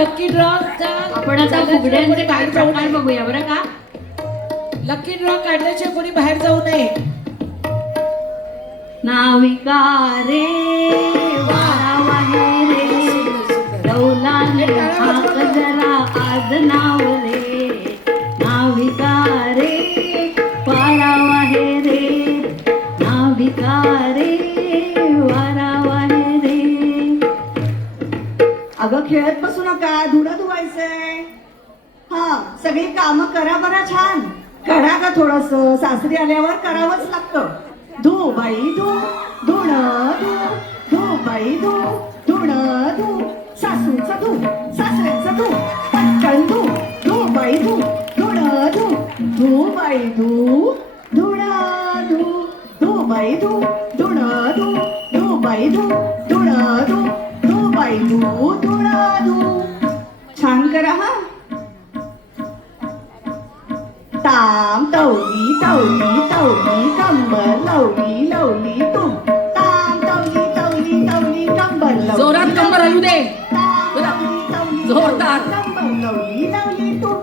Lucky draw आपण आता फुगड्यांचे काय प्रकार बघूया बरं का. लकी ड्रॉ काढल्याशिवाय कोणी बाहेर जाऊ नये. नाविका रे वारावाहे रे रौलाने हाक जरा आज नाव रे. नाविका रे वारावाहे रे नाविका रे वारावाहे रे. अगं खेळत बसू नका, धुणं धुवायचंय. हा सगळी कामं करा बरं छान. करा का थोडस, सासरी आल्यावर करावंच लागतं. धू बाई धू धुणं धू धू बाई धू धुणं धू. सासूचं धू सासऱ्याचं धू पटकन धू धू बाई धू धुणं धू धू बाई धू धुणं धू धू बाई धू धुणं धू धू बाई धू धुणं धू धू बाई धू धुणं धू. छान करा हा. ताम तवली तवली तवली कंबर लवली लवली तुम. ताम तवली तवली तवली कंबर लवली. जोरात कंबर हलू दे. ताम तवली तवली जोरदार. कंबर लवली लवली तुम.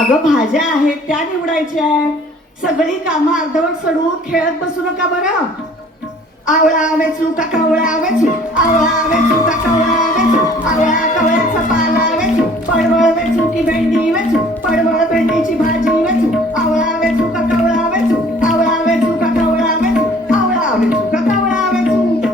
अगं भाज्या आहेत त्या निवडायच्या. सगळी कामं अर्धवट सोडून खेळत बसू नका बरं. आवळा वेचू का कवळा वेचू आवळा वेचू का कवळा वेचू आवळा कवळ्याचा पाला वेचू पडवळ वेचू की भेंडी वेचू पडवळ भेंडीची भाजी वेचू आवळा वेचू का कवळा वेचू आवळा वेचू का कवळा वेचू आवळा वेचू का कवळा वेचू.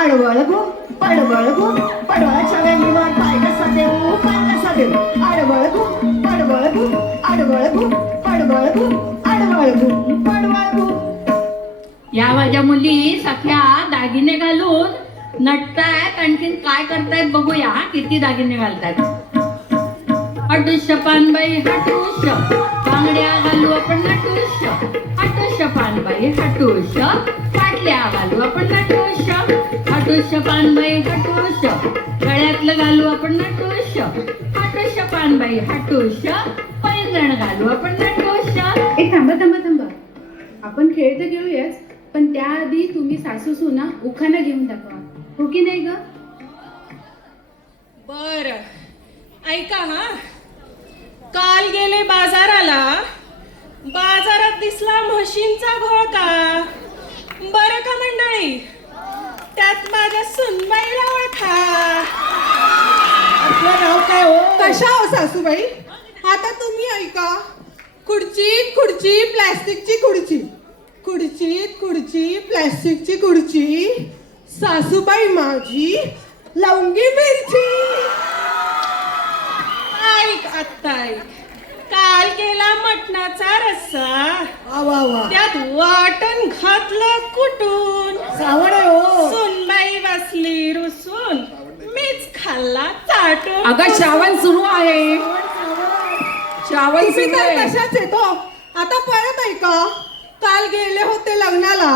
आडवळ घू पडवळ घू पडवळाच्या वेलीवर पाय कसा देऊ पाय कसा देऊ. आडवळ घू पडवळ घू आडवळ घू पडवळ घू आडवळ घू पडवळ घू. या माझ्या मुली सख्या दागिने घालून नटतायत. आणखीन काय करतायत बघूया. किती दागिने घालतायत. हटुश पानबाई हटुश बांगड्या घालू आपण नटुश. हटुश पानबाई हटुश पाटल्या घालू आपण नटुश. हटुष्य पानबाई हटुष्य, गळ्यातलं घालू आपण नटुष्य. हटुष्य पानबाई हटुष्य, पैंजण घालू आपण नटुष्य. ए थांबा थांबा थांबा, आपण खेळ तर घेऊयाच, पण त्याआधी तुम्ही सासू सुना उखाणा घेऊन दाखवा, हो की नाही ग? बर, ऐका हा. काल गेले बाजाराला, बाजारात दिसला म्हशींचा घोळका. बरं का मंडळी, त्यात माझ्या सुनबाईला ओळखा. आपलं नाव काय हो? कशा हो सासूबाई? आता तुम्ही ऐका. खुर्चीत खुर्ची प्लॅस्टिकची खुर्ची, खुर्चीत खुर्ची प्लॅस्टिकची खुर्ची, सासूबाई माझी लवंगी मिरची. ऐक आत्ता ऐक. काल केला मटणाचा रस्सा, वा वा वा, त्यात वाटण घातलं कुटून. सावड आहे हो. सुनबाई बसली रुसून, मीच खाल्ला चाटून. अगं श्रावण सुरू आहे, श्रावण तुम्ही सुरू तर आहे. तशाच येतो. आता परत ऐका. काल गेले होते लग्नाला,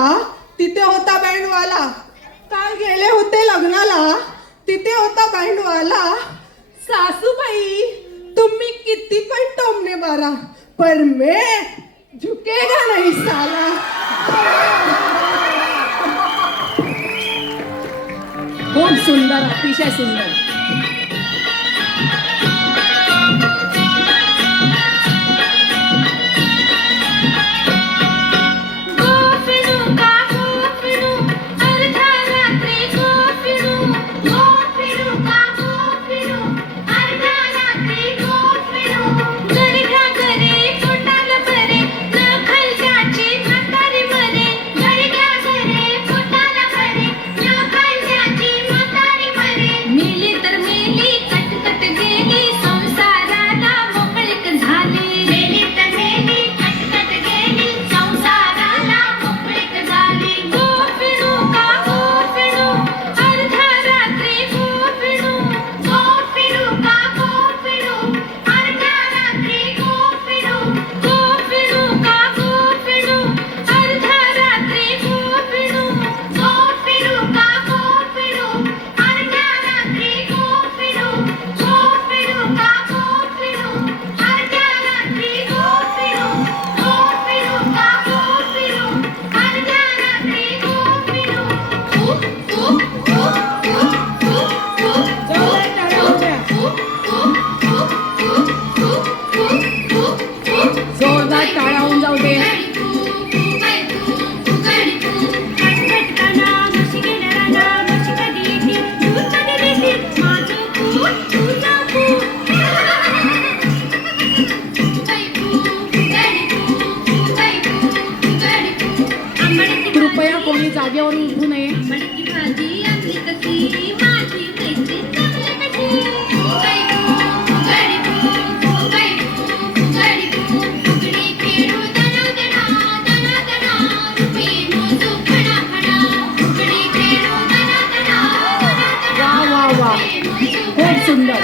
तिथे होता बँडवाला. काल गेले होते लग्नाला, तिथे होता बँडवाला. सासूबाई तुम्ही किती पण टोमने मारा, पर मैं झुकेगा नहीं साला. खूप सुंदर, अतिशय सुंदर. मेली तर मेली कटकट गेली, संसाराला मोकळीक झाली. मेली तर मेली कटकट गेली, संसाराला मोकळीक झाली. गोपिणू का गोपिणू, अर्ध्या रात्री गोपिणू. गोपिणू का गोपिणू, अर्ध्या रात्री गोपिणू. गोपिणू का गोपिणू, अर्ध्या रात्री गोपिणू. गोपिणू का गोपिणू, अर्ध्या रात्री गोपिणू. गोपिणू का गोपिणू, अर्ध्या रात्री गोपिणू. गोपिणू का गोपिणू, अर्ध्या रात्री गोपिणू. जोरदार टाळ्या होत्या. जोरदार टाळ्या होऊन जाऊ दे. कृपया कोणी जागेवरून उठू नये. वा वा वा, खूप सुंदर.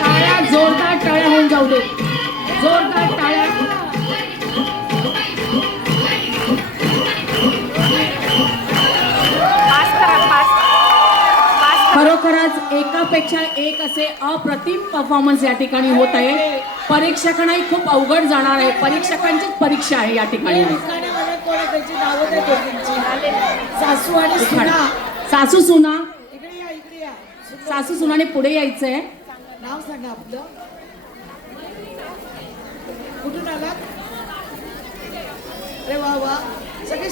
टाळ्या, जोरदार टाळ्या होऊन जाऊ दे. जोरदार टाळ्या. खरोखरच एकापेक्षा एक असे अप्रतिम परफॉर्मन्स या ठिकाणी होत आहे. परीक्षकांनाही खूप अवघड जाणार आहे. परीक्षकांचीच परीक्षा आहे या ठिकाणी. उखाणे मला कोण आहे? त्याची नावं द्या दोघींची. सासू आणि सुना. सासू सुना, इकडे या, इकडे या. सासू सुनाने पुढे यायचंय. नाव सांगा आपलं. कुठून आलात? अरे वा वा, सगळे